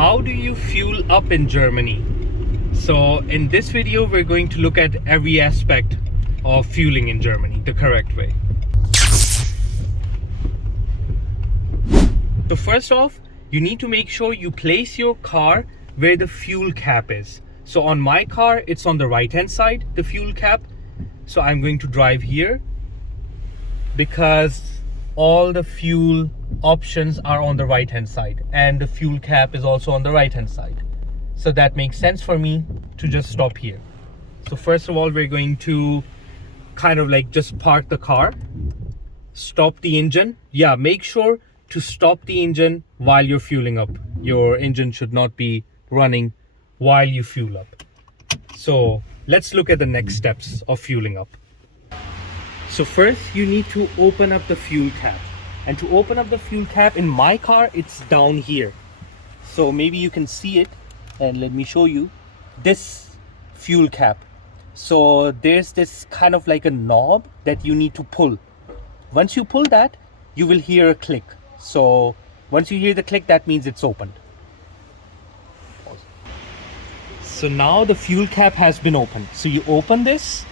How do you fuel up in Germany? So in this video, we're going to look at every aspect of fueling in Germany the correct way. So first off, you need to make sure you place your car where the fuel cap is. So on my car, it's on the right hand side, the fuel cap. So I'm going to drive here because all the fuel options are on the right hand side and the fuel cap is also on the right hand side. So that makes sense for me to just stop here. So first of all, we're going to kind of like just park the car, stop the engine. Yeah, make sure to stop the engine while you're fueling up. Your engine should not be running while you fuel up. So let's look at the next steps of fueling up. So first you need to open up the fuel cap, and to open up the fuel cap in my car, it's down here. So maybe you can see it, and let me show you this fuel cap. So there's this kind of like a knob that you need to pull. Once you pull that, you will hear a click. So once you hear the click, that means it's opened. So now the fuel cap has been opened. So you open this,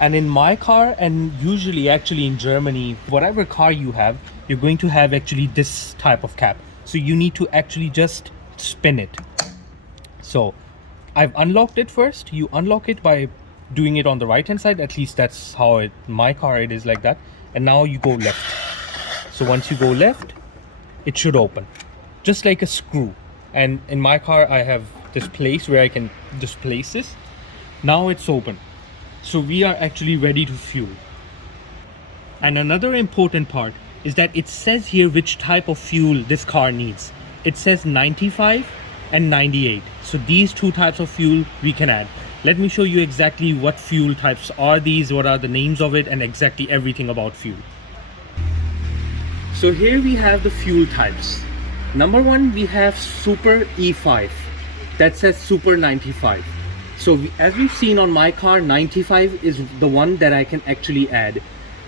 and in my car, and usually actually in Germany, whatever car you have, you're going to have actually this type of cap. So you need to actually just spin it. So I've unlocked it first. You unlock it by doing it on the right hand side. At least that's how my car it is like that. And now you go left. So once you go left, it should open just like a screw. And in my car, I have this place where I can just place this. Now it's open. So we are actually ready to fuel. And another important part is that it says here which type of fuel this car needs. It says 95 and 98. So these two types of fuel we can add. Let me show you exactly what fuel types are these, what are the names of it, and exactly everything about fuel. So here we have the fuel types. Number one, we have Super E5. That says Super 95. So as we've seen on my car, 95 is the one that I can actually add.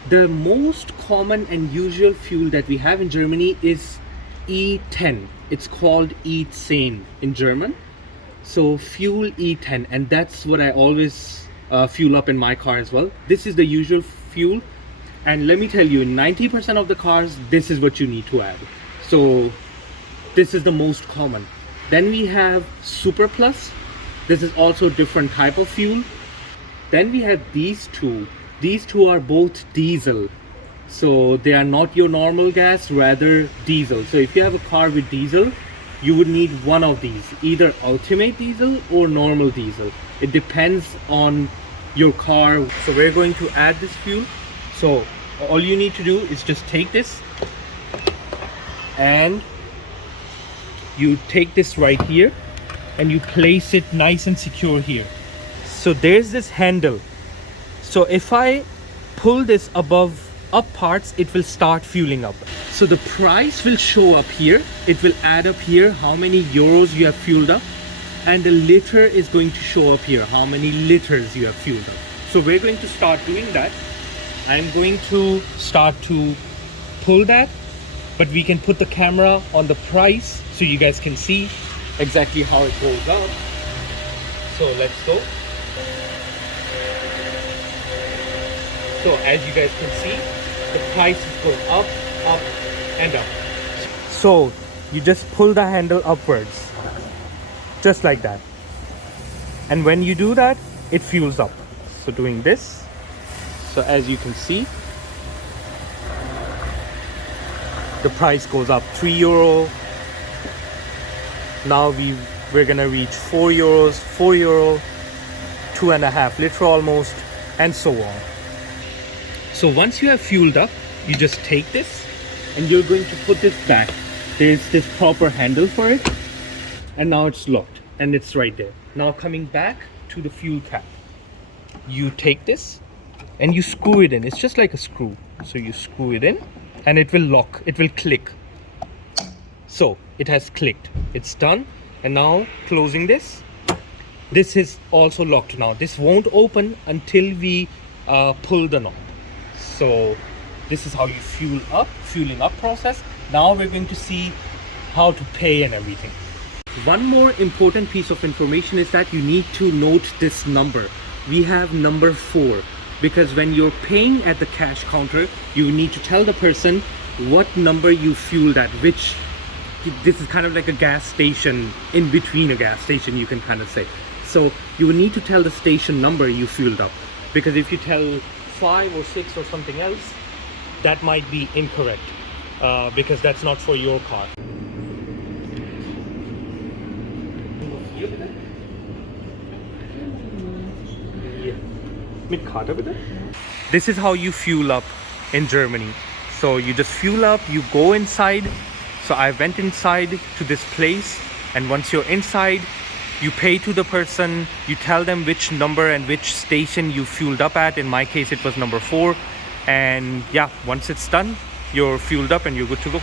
The most common and usual fuel that we have in Germany is E10. It's called E10 in German. So fuel E10, and that's what I always fuel up in my car as well. This is the usual fuel, and let me tell you, in 90% of the cars, this is what you need to add. So this is the most common. Then we have Super Plus. This is also a different type of fuel. Then we have these two. These two are both diesel. So they are not your normal gas, rather diesel. So if you have a car with diesel, you would need one of these, either ultimate diesel or normal diesel. It depends on your car. So we're going to add this fuel. So all you need to do is just take this, and you take this right here and you place it nice and secure here. So there's this handle. So if I pull this above up parts, it will start fueling up. So the price will show up here. It will add up here how many euros you have fueled up, and the liter is going to show up here how many liters you have fueled up. So we're going to start doing that. I'm going to start to pull that, but we can put the camera on the price so you guys can see exactly how it goes up. So let's go. So as you guys can see, the price is going up, up, and up. So you just pull the handle upwards, just like that. And when you do that, it fuels up. So doing this, so as you can see, the price goes up 3 euro. Now we're gonna reach 4 euros, 4 euro, 2.5 liter almost, and so on. So once you have fueled up, you just take this and you're going to put this back. There's this proper handle for it, and now it's locked and it's right there. Now coming back to the fuel cap, you take this and you screw it in. It's just like a screw. So you screw it in and it will lock, it will click. So it has clicked, it's done. And now closing this, this is also locked now. This won't open until we pull the knob. So this is how you fueling up process. Now we're going to see how to pay and everything. One more important piece of information is that you need to note this number. We have number 4 because when you're paying at the cash counter, you need to tell the person what number you fueled at, which this is kind of like a gas station in between a gas station, you can kind of say. So you will need to tell the station number you fueled up, because if you tell 5 or 6 or something else, that might be incorrect because that's not for your car. This is how you fuel up in Germany. So you just fuel up, you go inside. So I went inside to this place, and once you're inside, you pay to the person, you tell them which number and which station you fueled up at. In my case, it was number 4. And yeah, once it's done, you're fueled up and you're good to go.